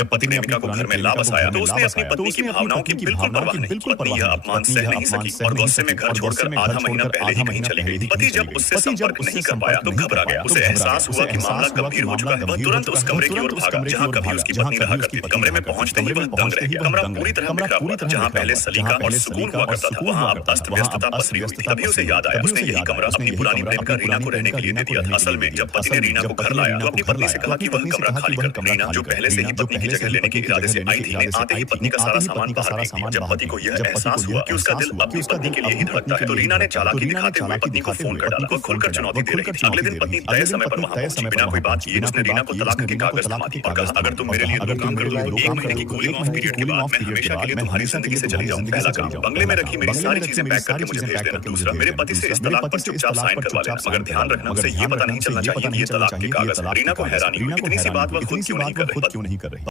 जब पति प्रेमिका को घर में ला बसाया तो उसने अपनी पत्नी की भावनाओं की बिल्कुल परवाह नहीं की। पत्नी यह अपमान सह नहीं सकी और गुस्से में घर छोड़कर आधा महीना पहले ही कहीं चली गई। पति जब उससे संपर्क नहीं कर पाया तो घबरा गया। उसे एहसास हुआ कि मामला गंभीर हो चुका है। वह तुरंत उस कमरे की ओर भागा जहां कभी उसकी पत्नी रहा करती थी। कमरे में पहुंचते ही वह दंग रह गया। कमरा पूरी तरह बिखरा हुआ था। जहां पहले सलीका और सुकून हुआ करता था वहां अब अस्त व्यस्तता पसरी हुई थी। तभी उसे याद आया उसने यही कमरा अपनी पुरानी प्रेमिका रीना को रहने के लिए दे दिया था। असल में जब पति ने रीना को घर लाया तो अपनी पत्नी से कहा कि वह कमरा खाली कर। रीना जो पहले से ही पत्नी की जगह लेने के इरादे से आई थी, आते ही पत्नी का सारा सामान बाहर फेंक दिया। जब पति को यह एहसास हुआ कि उसका दिल अपनी पत्नी के लिए ही धड़कता है तो रीना ने चालाकी दिखाते हुए पत्नी को फोन कर डाला। वह खुलकर चुनौती दे रही थी। अगले दिन पत्नी तय समय पर वहां पहुंची। बिना कोई बात किए उसने रीना को तलाक के कागज थमा दिए और कहा, अगर तुम मेरे लिए दो काम कर दो, 1 महीने की कूलिंग ऑफ पीरियड के बाद मैं हमेशा के लिए तुम्हारी जिंदगी से चली जाऊं। पहला काम, बंगले में रखी मेरी सारी चीजें पैक करके मुझे भेज देना। दूसरा, मेरे पति से इस तलाक पर चुपचाप साइन करवा लेना, मगर ध्यान रखना उसे ये पता नहीं चलना चाहिए कि ये तलाक के कागज। रीना को हैरानी हुई, इतनी सी बात वह खुद क्यों नहीं कर रही।